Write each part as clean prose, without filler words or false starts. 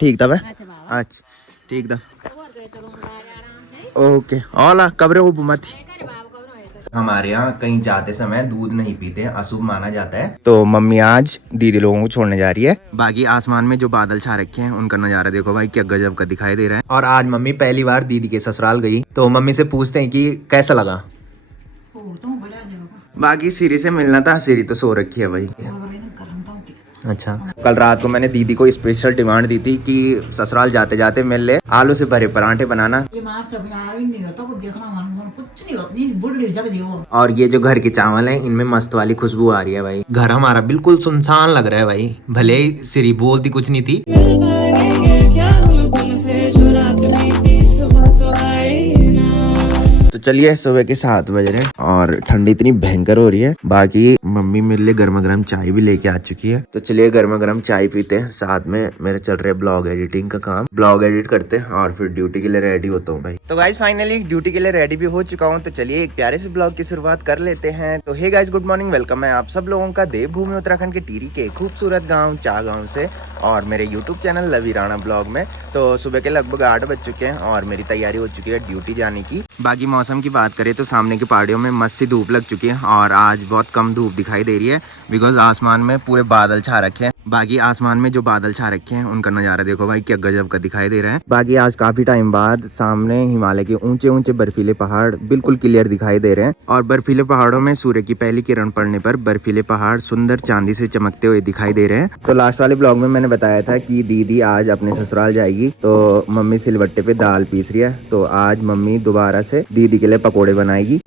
ठीक था वह। अच्छा ठीक था। ओके ओला कब्रे वो मत। हमारे यहाँ कहीं जाते समय दूध नहीं पीते, अशुभ माना जाता है। तो मम्मी आज दीदी लोगों को छोड़ने जा रही है। बाकी आसमान में जो बादल छा रखे हैं उनका नजारा देखो भाई, क्या गजब का दिखाई दे रहा है। और आज मम्मी पहली बार दीदी के ससुराल गई, तो मम्मी से पूछते हैं कि कैसा लगा। बाकी सीरी से मिलना था, सीरी तो सो रखी है भाई। अच्छा, कल रात को मैंने दीदी को स्पेशल डिमांड दी थी कि ससुराल जाते जाते मिल ले आलू से भरे पराठे बनाना। और ये जो घर के चावल हैं इनमें मस्त वाली खुशबू आ रही है भाई। घर हमारा बिल्कुल सुनसान लग रहा है भाई, भले ही सिरी बोलती कुछ नहीं थी। तो चलिए सुबह के 7 बज रहे हैं और ठंडी इतनी भयंकर हो रही है। बाकी मम्मी मेरे लिए गर्मा गर्म चाय भी लेके आ चुकी है, तो चलिए गर्मा गर्म चाय पीते हैं। साथ में मेरे चल रहे ब्लॉग एडिटिंग का काम, ब्लॉग एडिट करते हैं और फिर ड्यूटी के लिए रेडी होता हूँ भाई। तो गाइस फाइनली ड्यूटी के लिए रेडी भी हो चुका हूँ, तो चलिए एक प्यारे से ब्लॉग की शुरुआत कर लेते हैं। तो hey guys good morning, welcome है आप सब लोगों का देवभूमि उत्तराखंड के टिहरी के खूबसूरत गाँव चा गाँव से और मेरे यूट्यूब चैनल लवी राणा ब्लॉग में। तो सुबह के लगभग 8 बज चुके हैं और मेरी तैयारी हो चुकी है ड्यूटी जाने की। बाकी मौसम की बात करें तो सामने की पहाड़ियों में मस्त सी धूप लग चुकी है और आज बहुत कम धूप दिखाई दे रही है, बिकॉज आसमान में पूरे बादल छा रखे हैं। बाकी आसमान में जो बादल छा रखे हैं उनका नज़ारा देखो भाई, क्या गजब का दिखाई दे रहा है। बाकी आज काफी टाइम बाद सामने हिमालय के ऊंचे ऊंचे बर्फीले पहाड़ बिल्कुल क्लियर दिखाई दे रहे हैं और बर्फीले पहाड़ों में सूर्य की पहली किरण पड़ने पर बर्फीले पहाड़ सुंदर चांदी से चमकते हुए दिखाई दे रहे हैं। तो लास्ट वाले ब्लॉग में मैंने बताया था कि दीदी आज अपने ससुराल जाएगी, तो मम्मी सिलबट्टे पे दाल पीस रही है। तो आज मम्मी दोबारा से दीदी के लिए पकौड़े बनाएगी।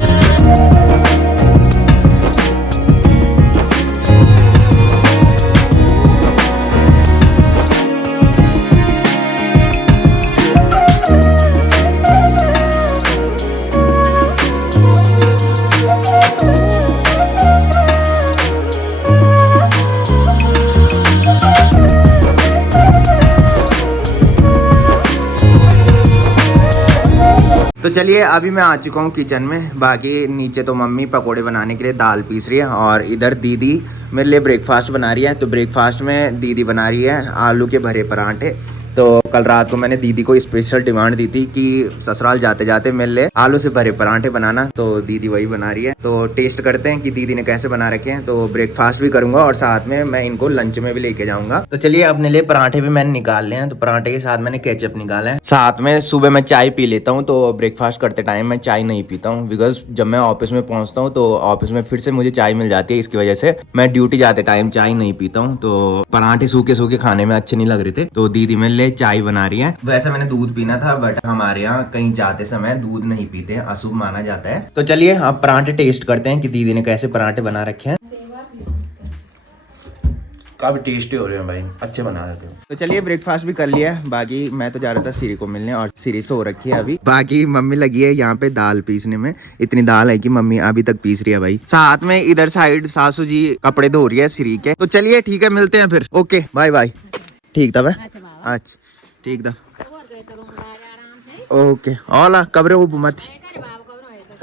तो चलिए अभी मैं आ चुका हूँ किचन में। बाकी नीचे तो मम्मी पकोड़े बनाने के लिए दाल पीस रही है और इधर दीदी मेरे लिए ब्रेकफास्ट बना रही है। तो ब्रेकफास्ट में दीदी बना रही है आलू के भरे पराठे। तो कल रात को मैंने दीदी को स्पेशल डिमांड दी थी कि ससुराल जाते जाते मिल ले आलू से भरे पराठे बनाना, तो दीदी वही बना रही है। तो टेस्ट करते हैं कि दीदी ने कैसे बना रखे हैं। तो ब्रेकफास्ट भी करूंगा और साथ में मैं इनको लंच में भी लेके जाऊंगा। तो चलिए अपने लिए पराठे भी मैंने निकाल लिए हैं। तो पराठे के साथ मैंने केचप निकाला है। साथ में सुबह मैं चाय पी लेता हूँ, तो ब्रेकफास्ट करते टाइम मैं चाय नहीं पीता हूँ, बिकॉज जब मैं ऑफिस में पहुंचता हूँ तो ऑफिस में फिर से मुझे चाय मिल जाती है। इसकी वजह से मैं ड्यूटी जाते टाइम चाय नहीं पीता हूँ। तो पराठे सूखे सूखे खाने में अच्छे नहीं लग रहे थे, तो दीदी मेरे लिए चाय बना रही है। वैसे मैंने दूध पीना था, बट हमारे यहाँ कहीं जाते समय दूध नहीं पीते, अशुभ माना जाता है। तो चलिए अब पराठे टेस्ट करते हैं कि दीदी ने कैसे पराठे बना रखे हैं। काफी टेस्टी हो रहे हैं भाई, अच्छे बना रहे थे। तो चलिए ब्रेकफास्ट भी कर लिया है। बाकी मैं तो जा रहा था सिरी को मिलने और सिरी सो रखी है अभी। बाकी मम्मी लगी है यहाँ पे दाल पीसने में। इतनी दाल है कि मम्मी अभी तक पीस रही है भाई। साथ में इधर साइड सासू जी कपड़े धो रही है सिरी के। तो चलिए ठीक है, मिलते हैं फिर। Okay bye bye. ठीक था भाई, अच्छा ठीक था। ओके ओला कब्रे वो मत।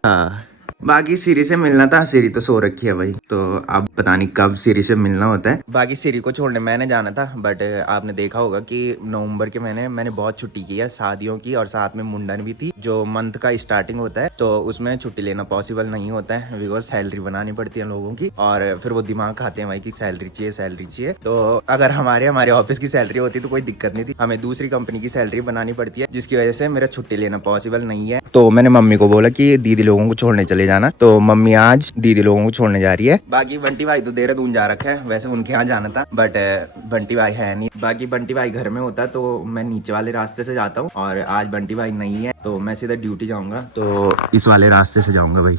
हाँ बाकी सिरी से मिलना था, सिरी तो सो रखी है भाई। तो अब पता नहीं कब सिरी से मिलना होता है। बाकी सिरी को छोड़ने मैंने जाना था, बट आपने देखा होगा कि नवंबर के महीने मैंने बहुत छुट्टी की है शादियों की, और साथ में मुंडन भी थी। जो मंथ का स्टार्टिंग होता है तो उसमें छुट्टी लेना पॉसिबल नहीं होता है, बिकॉज सैलरी बनानी पड़ती है लोगों की, और फिर वो दिमाग खाते हैं भाई की सैलरी चाहिए सैलरी चाहिए। तो अगर हमारे ऑफिस की सैलरी होती तो कोई दिक्कत नहीं थी, हमें दूसरी कंपनी की सैलरी बनानी पड़ती है, जिसकी वजह से मेरा छुट्टी लेना पॉसिबल नहीं है। तो मैंने मम्मी को बोला कि दीदी लोगों को छोड़ने चले जाना, तो मम्मी आज दीदी लोगों को छोड़ने जा रही है। बाकी बंटी भाई तो देहरादून जा रखा है, वैसे उनके यहाँ जाना था, बट बंटी भाई है नहीं। बाकी बंटी भाई घर में होता तो मैं नीचे वाले रास्ते से जाता हूँ, और आज बंटी भाई नहीं है तो मैं सीधा ड्यूटी जाऊंगा, तो इस वाले रास्ते से जाऊंगा भाई।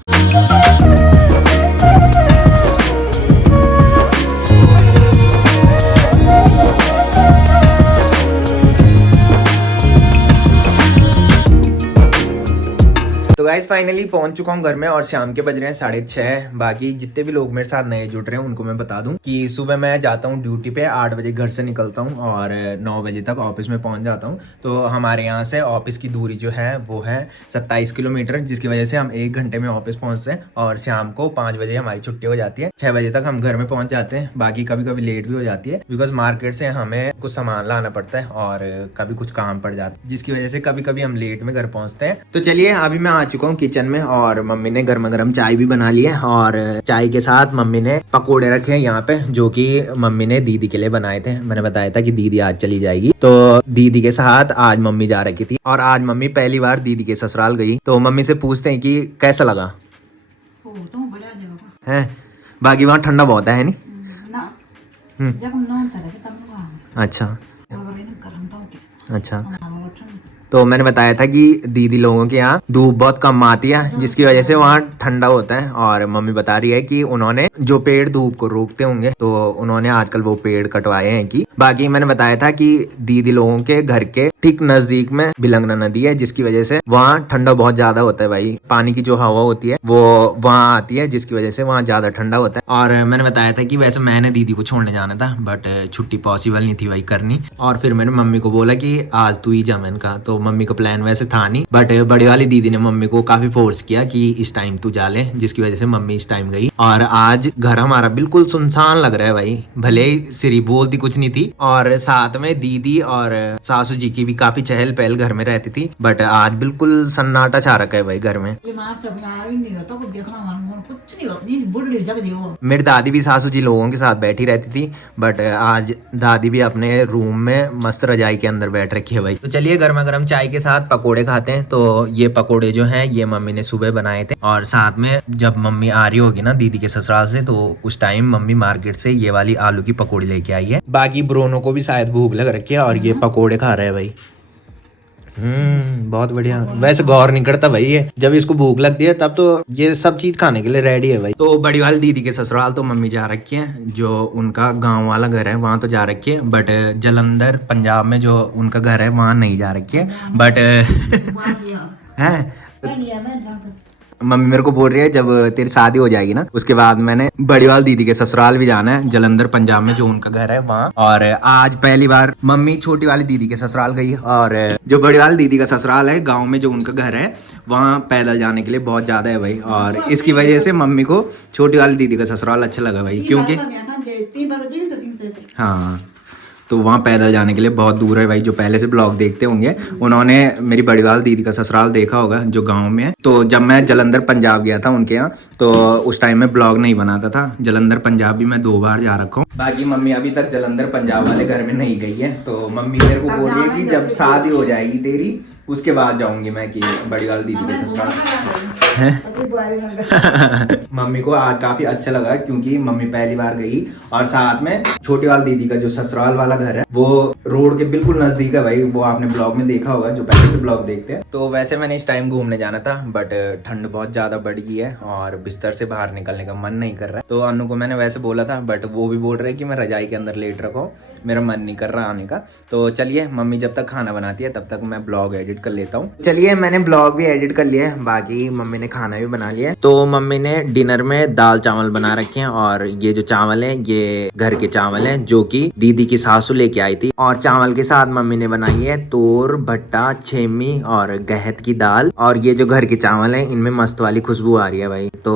तो गाइस फाइनली पहुंच चुका हूं घर में और शाम के बज रहे हैं 6:30। बाकी जितने भी लोग मेरे साथ नए जुड़ रहे हैं उनको मैं बता दूं कि सुबह मैं जाता हूं ड्यूटी पे, 8 बजे घर से निकलता हूं और 9 बजे तक ऑफिस में पहुंच जाता हूं। तो हमारे यहाँ से ऑफिस की दूरी जो है वो है 27 किलोमीटर, जिसकी वजह से हम 1 घंटे में ऑफिस पहुंचते हैं और शाम को 5 बजे हमारी छुट्टी हो जाती है। 6 बजे तक हम घर में पहुंच जाते हैं। बाकी कभी कभी लेट भी हो जाती है बिकॉज मार्केट से हमें कुछ सामान लाना पड़ता है और कभी कुछ काम पड़ जाता है, जिसकी वजह से कभी कभी हम लेट में घर पहुंचते हैं। तो चलिए अभी मैं आ चुका हूँ किचन में और मम्मी ने गर्मा गर्म चाय भी बना ली है और चाय के साथ मम्मी ने पकोड़े रखे हैं यहाँ पे, जो कि मम्मी ने दीदी के लिए बनाए थे। मैंने बताया था कि दीदी आज चली जाएगी, तो दीदी के साथ आज मम्मी जा रखी थी और आज मम्मी पहली बार दीदी के ससुराल गई। तो मम्मी से पूछते हैं कि कैसा लगा है। बाकी वहाँ ठंडा बहुत है नहीं? अच्छा अच्छा। तो मैंने बताया था कि दीदी लोगों के यहाँ धूप बहुत कम आती है, जिसकी वजह से वहाँ ठंडा होता है। और मम्मी बता रही है कि उन्होंने जो पेड़ धूप को रोकते होंगे तो उन्होंने आजकल वो पेड़ कटवाए हैं। कि बाकी मैंने बताया था कि दीदी लोगों के घर के ठीक नजदीक में बिलंगना नदी है, जिसकी वजह से वहाँ ठंडा बहुत ज्यादा होता है भाई। पानी की जो हवा होती है वो वहाँ आती है, जिसकी वजह से वहाँ ज्यादा ठंडा होता है। और मैंने बताया था कि वैसे मैंने दीदी को छोड़ने जाना था बट छुट्टी पॉसिबल नहीं थी भाई करनी। और फिर मैंने मम्मी को बोला कि आज तू ही जा। मैंने कहा तो मम्मी का प्लान वैसे था नहीं, बट बड़ी वाली दीदी ने मम्मी को काफी फोर्स किया कि इस टाइम तू जा ले, जिसकी वजह से मम्मी इस टाइम गई। और आज घर हमारा बिल्कुल सुनसान लग रहा है भाई, भले ही सिरी बोलती कुछ नहीं थी और साथ में दीदी और सासू जी की भी काफी चहल पहल घर में रहती थी, बट आज बिल्कुल सन्नाटा छा रखा है भाई घर में। मेरी दादी भी सासू जी लोगों के साथ बैठी रहती थी, बट आज दादी भी अपने रूम में मस्त रजाई के अंदर बैठ रखी है भाई। तो चलिए गर्मा गर्म चाय के साथ पकोड़े खाते हैं। तो ये पकोड़े जो हैं ये मम्मी ने सुबह बनाए थे और साथ में जब मम्मी आ रही होगी ना दीदी के ससुराल से तो उस टाइम मम्मी मार्केट से ये वाली आलू की पकौड़ी लेके आई है। बाकी ब्रोनो को भी शायद भूख लग रखी है और ये पकोड़े खा रहे हैं भाई। बहुत बढ़िया। वैसे गौर नहीं करता भाई, ये जब इसको भूख लगती है तब तो ये सब चीज खाने के लिए रेडी है भाई। तो बड़ी वाली दीदी के ससुराल तो मम्मी जा रखी है, जो उनका गांव वाला घर है वहां तो जा रखी है, बट जलंधर पंजाब में जो उनका घर है वहां नहीं जा रखी है। बट है मम्मी मेरे को बोल रही है जब तेरी शादी हो जाएगी ना उसके बाद मैंने बड़ी वाली दीदी के ससुराल भी जाना है, जलंधर पंजाब में जो उनका घर है वहाँ। और आज पहली बार मम्मी छोटी वाली दीदी के ससुराल गई और जो बड़ी वाली दीदी का ससुराल है गांव में जो उनका घर है वहाँ पैदल जाने के लिए बहुत ज्यादा है भाई। और इसकी वजह से मम्मी को छोटी वाली दीदी का ससुराल अच्छा लगा भाई, क्योंकि हाँ तो वहाँ पैदल जाने के लिए बहुत दूर है भाई। जो पहले से ब्लॉग देखते होंगे उन्होंने मेरी बड़ी वाली दीदी का ससुराल देखा होगा जो गांव में है। तो जब मैं जलंधर पंजाब गया था उनके यहाँ तो उस टाइम में ब्लॉग नहीं बनाता था। जलंधर पंजाब भी मैं 2 बार जा रखा हूँ। बाकी मम्मी अभी तक जलंधर पंजाब वाले घर में नहीं गई है, तो मम्मी मेरे को बोल रही है कि जब शादी हो जाएगी तेरी उसके बाद जाऊंगी मैं कि बड़ी वाली दीदी के ससुराल। मम्मी को आज काफी अच्छा लगा क्योंकि मम्मी पहली बार गई और साथ में छोटी वाली दीदी का जो ससुराल वाला घर है वो रोड के बिल्कुल नजदीक है भाई। वो आपने ब्लॉग में देखा होगा जो पहले से ब्लॉग देखते हैं। तो वैसे मैंने इस टाइम घूमने जाना था बट ठंड बहुत ज्यादा बढ़ गई है और बिस्तर से बाहर निकलने का मन नहीं कर रहा है। तो अनु को मैंने वैसे बोला था बट वो भी बोल रहे कि मैं रजाई के अंदर लेट रखो, मेरा मन नहीं कर रहा आने का। तो चलिए मम्मी जब तक खाना बनाती है तब तक मैं ब्लॉग एडिट कर लेता हूँ। चलिए मैंने ब्लॉग भी एडिट कर लिया है, बाकी मम्मी ने खाना भी बना लिया है। तो मम्मी ने डिनर में दाल चावल बना रखे हैं और ये जो चावल है ये घर के चावल हैं जो कि दीदी की सासू लेके आई थी। और चावल के साथ मम्मी ने बनाई है तोर भट्टा छेमी और गहत की दाल। और ये जो घर के चावल हैं इनमें मस्त वाली खुशबू आ रही है भाई। तो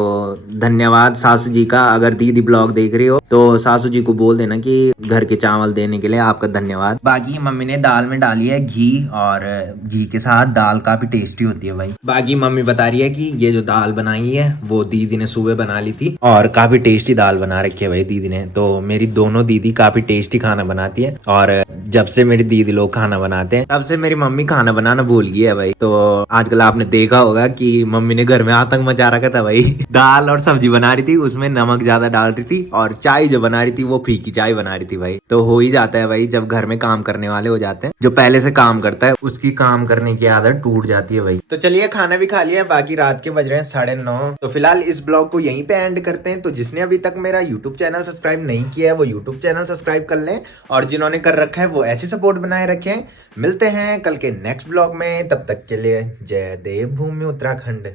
धन्यवाद सासू जी का, अगर दीदी ब्लॉग देख रही हो तो सासू जी को बोल देना कि घर के चावल देने के लिए आपका धन्यवाद। बाकी मम्मी ने दाल में डाली है घी और घी के साथ दाल काफी टेस्टी होती है भाई। बाकी मम्मी बता रही है कि ये जो दाल बनाई है वो दीदी ने सुबह बना ली थी और काफी टेस्टी दाल बना रखी है भाई दीदी ने। तो मेरी दोनों दीदी काफी टेस्टी खाना बनाती है और जब से मेरी दीदी लोग खाना बनाते हैं तब से मेरी मम्मी खाना बनाना भूल गई है भाई। तो आजकल आपने देखा होगा कि मम्मी ने घर में आतंक मचा रखा था भाई। दाल और सब्जी बना रही थी उसमें नमक ज्यादा डाल रही थी और चाय जो बना रही थी वो फीकी चाय बना रही थी भाई। तो हो ही जाता है भाई जब घर में काम करने वाले हो जाते हैं, जो पहले से काम करता है उसकी काम करने की आदत टूट जाती है भाई। तो चलिए खाना भी खा लिया, बाकी रात के बज रहे हैं 9:30। तो फिलहाल इस ब्लॉग को यहीं पे एंड करते हैं। तो जिसने अभी तक मेरा यूट्यूब चैनल सब्सक्राइब नहीं किया है वो यूट्यूब चैनल सब्सक्राइब कर लें और जिन्होंने कर रखा है वो ऐसे सपोर्ट बनाए रखें। मिलते हैं कल के नेक्स्ट ब्लॉग में, तब तक के लिए जय देव भूमि उत्तराखंड।